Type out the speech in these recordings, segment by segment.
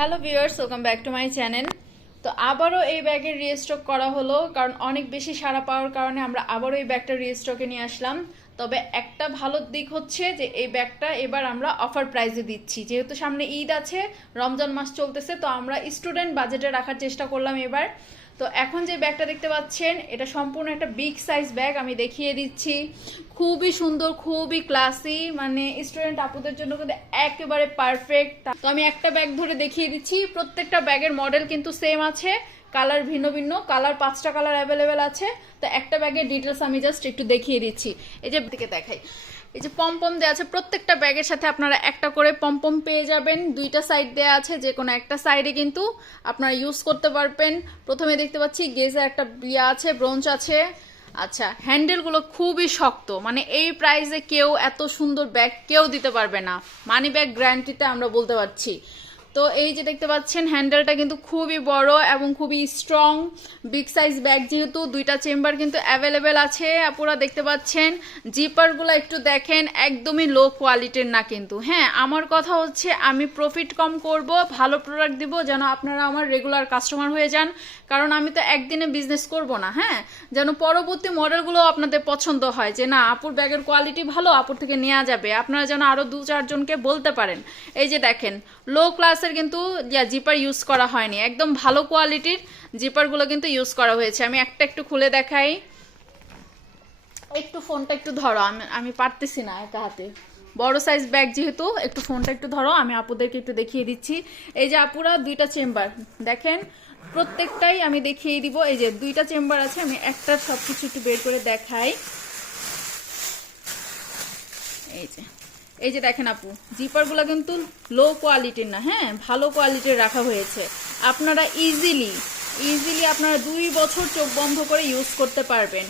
Hello viewers welcome back to my channel তো আবারও এই ব্যাগের রিস্টক করা হলো, কারণ অনেক বেশি সাড়া পাওয়ার কারণে আমরা আবারও এই ব্যাগটা রিস্টকে নিয়ে আসলাম। তবে একটা ভালো দিক হচ্ছে যে এই ব্যাগটা এবার আমরা অফার প্রাইজে দিচ্ছি। যেহেতু সামনে ঈদ আছে, রমজান মাস চলতেছে, তো আমরা স্টুডেন্ট বাজেটে রাখার চেষ্টা করলাম এবার। তো এখন যে ব্যাগটা দেখতে পাচ্ছেন, এটা সম্পূর্ণ একটা বিগ সাইজ ব্যাগ, আমি দেখিয়ে দিচ্ছি। খুবই সুন্দর, খুবই ক্লাসি মানে স্টুডেন্ট আপুদের জন্য কিন্তু একেবারে পারফেক্ট তো আমি একটা ব্যাগ ধরে দেখিয়ে দিচ্ছি। প্রত্যেকটা ব্যাগের মডেল কিন্তু সেম আছে। কালার ভিন্ন ভিন্ন কালার পাঁচটা কালার অ্যাভেলেবেল আছে। তো একটা ব্যাগের ডিটেলস আমি জাস্ট একটু দেখিয়ে দিচ্ছি। এই যে দিকে দেখাই। এই যে পম্পম দেওয়া আছে, প্রত্যেকটা ব্যাগের সাথে আপনারা একটা করে পম্পম পেয়ে যাবেন। দুইটা সাইড দেওয়া আছে, যে কোনো একটা সাইডে কিন্তু আপনারা ইউজ করতে পারবেন। প্রথমে দেখতে পাচ্ছি গেজে একটা ইয়ে আছে ব্রোঞ্চ আছে। আচ্ছা হ্যান্ডেলগুলো খুবই শক্ত। মানে এই প্রাইসে কেউ এত সুন্দর ব্যাগ কেউ দিতে পারবে না। মানি ব্যাগ গ্যারান্টিতে আমরা বলতে পারছি। তো এই যে দেখতে পাচ্ছেন হ্যান্ডেলটা কিন্তু খুবই বড় এবং খুবই স্ট্রং বিগ সাইজ ব্যাগ যেহেতু, দুইটা চেম্বার কিন্তু অ্যাভেলেবেল আছে। আপনারা দেখতে পাচ্ছেন জিপারগুলো একটু দেখেন, একদমই লো কোয়ালিটির না কিন্তু। হ্যাঁ আমার কথা হচ্ছে আমি প্রফিট কম করব, ভালো প্রোডাক্ট দিব যেন আপনারা আমার রেগুলার কাস্টমার হয়ে যান। কারণ আমি তো একদিনে বিজনেস করব না হ্যাঁ? যেন পরবর্তী মডেলগুলো আপনাদের পছন্দ হয় যে, না, আপুর ব্যাগের কোয়ালিটি ভালো, আপুর থেকে নেওয়া যাবে। আপনারা যেন আরও দু চারজনকে বলতে পারেন। এই যে দেখেন লো ক্লাসের কিন্তু জিপার ইউজ করা হয়নি। একদম ভালো কোয়ালিটির জিপারগুলো কিন্তু ইউজ করা হয়েছে। আমি একটা একটু খুলে দেখাই। একটু ফোনটা একটু ধরো। আমি আমি পারতেছি না একা হাতে। বড় সাইজ ব্যাগ যেহেতু, একটু ফোনটা একটু ধরো। আমি আপুদেরকে একটু দেখিয়ে দিচ্ছি। এই যে আপুরা, দুইটা চেম্বার দেখেন, প্রত্যেকটাই আমি দেখিয়ে দিব। এই যে দুইটা চেম্বার আছে, আমি একটা সব কিছু একটু বের করে দেখাই। এই যে। এই যে দেখেন আপু জিপারগুলো কিন্তু লো কোয়ালিটির না হ্যাঁ? ভালো কোয়ালিটির রাখা হয়েছে। আপনারা ইজিলি ইজিলি আপনারা দুই বছর চোখ বন্ধ করে ইউজ করতে পারবেন।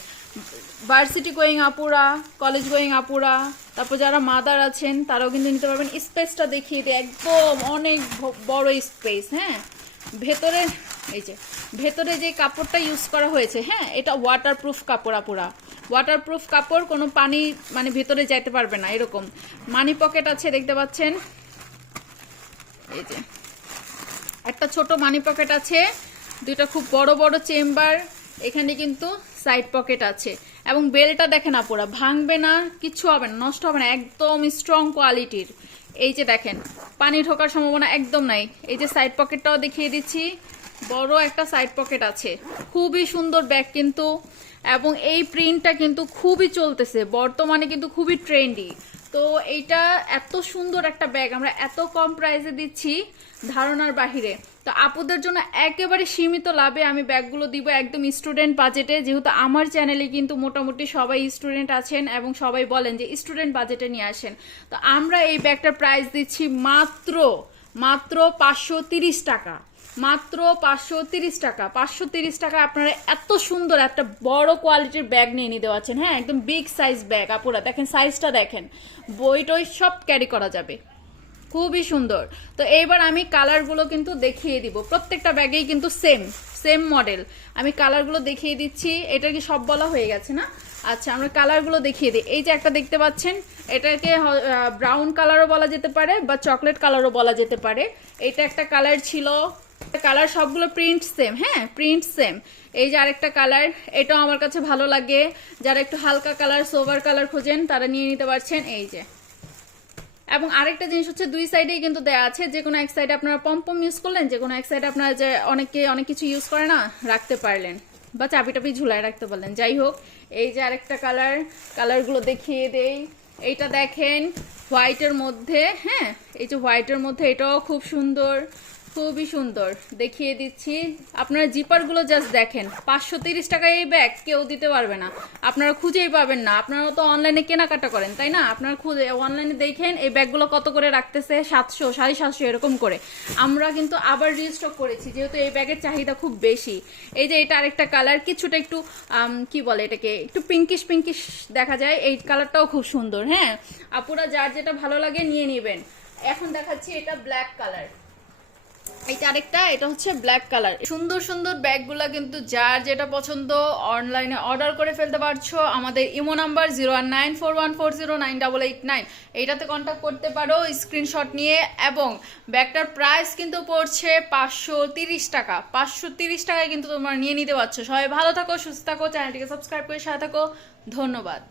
ভার্সিটি গোয়িং আপুরা কলেজ গোয়িং আপুরা, তারপর যারা মাদার আছেন, তারাও কিন্তু নিতে পারবেন। স্পেসটা দেখিয়ে দিই, একদম অনেক বড় স্পেস হ্যাঁ? ভেতরে, এই যে, ভেতরে যে কাপড়টা ইউজ করা হয়েছে হ্যাঁ? এটা ওয়াটারপ্রুফ কাপড় আপুরা। ওয়াটারপ্রুফ কাপড়, কোনো পানি মানে ভেতরে যাইতে পারবে না, এরকম। মানি পকেট আছে, দেখতে পাচ্ছেন। এই যে, একটা ছোট মানি পকেট আছে, দুইটা খুব বড় বড় চেম্বার এখানে কিন্তু সাইড পকেট আছে। এবং বেলটা দেখেন আপুরা, ভাঙবে না, কিচ্ছু হবে না, নষ্ট হবে না, একদম স্ট্রং কোয়ালিটির এই যে দেখেন, পানি ঢোকার সম্ভাবনা একদম নাই। এই যে সাইড পকেটটাও দেখিয়ে দিচ্ছি। বড় একটা সাইড পকেট আছে। খুবই সুন্দর ব্যাগ কিন্তু, এবং এই প্রিন্টটা কিন্তু খুবই চলতেছে, বর্তমানে কিন্তু খুবই ট্রেন্ডি তো এইটা এত সুন্দর একটা ব্যাগ আমরা এত কম প্রাইসে দিচ্ছি ধারণার বাহিরে। তো আপুদের জন্য একেবারে সীমিত লাভে আমি ব্যাগগুলো দিব একদম স্টুডেন্ট বাজেটে যেহেতু আমার চ্যানেলে কিন্তু মোটামুটি সবাই স্টুডেন্ট আছেন এবং সবাই বলেন যে স্টুডেন্ট বাজেটে নিয়ে আসেন। তো আমরা এই ব্যাগটার প্রাইস দিচ্ছি মাত্র মাত্র পাঁচশো টাকা। মাত্র পাঁচশো তিরিশ টাকা। পাঁচশো তিরিশ টাকা আপনারা এত সুন্দর একটা বড় কোয়ালিটির ব্যাগ নিয়ে নিতে পারছেন। হ্যাঁ একদম বিগ সাইজ ব্যাগ আপুরা। দেখেন সাইজটা দেখেন। বই টই সব ক্যারি করা যাবে। খুবই সুন্দর। তো এইবার আমি কালারগুলো কিন্তু দেখিয়ে দিব। প্রত্যেকটা ব্যাগেই কিন্তু সেম সেম মডেল আমি কালারগুলো দেখিয়ে দিচ্ছি। এটা কি সব বলা হয়ে গেছে না? আচ্ছা আমরা কালারগুলো দেখিয়ে দিই। এই যে একটা দেখতে পাচ্ছেন, এটাকে ব্রাউন কালারও বলা যেতে পারে বা চকলেট কালারও বলা যেতে পারে। এটা একটা কালার ছিল কালার সবগুলো প্রিন্ট সেম হ্যাঁ প্রিন্ট সেম এই যে আরেকটা কালার, এটাও আমার কাছে ভালো লাগে। যারা একটু হালকা কালার সোভার কালার খোঁজেন, তারা নিয়ে নিতে পারছেন এই যে। এবং আরেকটা জিনিস হচ্ছে, দুই সাইডেই কিন্তু দেয়া আছে। যে কোনো এক সাইডে আপনারা পম্পম ইউজ করলেন, যে কোনো এক সাইডে আপনারা যে অনেকে অনেক কিছু ইউজ করে না, রাখতে পারলেন। বা চাবি টাবি ঝুলায় রাখতে পারলেন। যাই হোক, এই যে আরেকটা কালার, কালারগুলো দেখিয়ে দেই। এইটা দেখেন হোয়াইটের মধ্যে হ্যাঁ এই যে হোয়াইটের মধ্যে এটাও খুব সুন্দর। খুবই সুন্দর। দেখিয়ে দিচ্ছি। আপনারা জিপারগুলো জাস্ট দেখেন। পাঁচশো তিরিশ টাকা এই ব্যাগ কেউ দিতে পারবে না। আপনারা খুঁজেই পাবেন না। আপনারা তো অনলাইনে কেনাকাটা করেন, তাই না? আপনারা খুঁজে অনলাইনে দেখেন এই ব্যাগগুলো কত করে রাখতেছে, সাতশো, সাড়ে সাতশো এরকম করে। আমরা কিন্তু আবার রিস্টক করেছি, যেহেতু এই ব্যাগের চাহিদা খুব বেশি। এই যে এটা আরেকটা কালার কিছুটা একটু কি বলে এটাকে, একটু পিঙ্কিশ পিঙ্কিশ দেখা যায়। এই কালারটাও খুব সুন্দর হ্যাঁ? আপুরা যার যেটা ভালো লাগে নিয়ে নেবেন। এখন দেখাচ্ছি এটা ব্ল্যাক কালার এইটা আরেকটা, এটা হচ্ছে ব্ল্যাক কালার সুন্দর সুন্দর ব্যাগগুলা কিন্তু যার যেটা পছন্দ অনলাইনে অর্ডার করে ফেলতে পারছ। আমাদের imo number zero one nine four one four zero nine double eight nine এইটাতে কন্ট্যাক্ট করতে পারো স্ক্রিনশট নিয়ে এবং ব্যাগটার প্রাইস কিন্তু পড়ছে পাঁচশো তিরিশ টাকা। পাঁচশো তিরিশ টাকায় কিন্তু তোমরা নিয়ে নিতে পারছ। সবাই ভালো থাকো, সুস্থ থাকো চ্যানেলটিকে সাবস্ক্রাইব করে সাথে থাকো। ধন্যবাদ।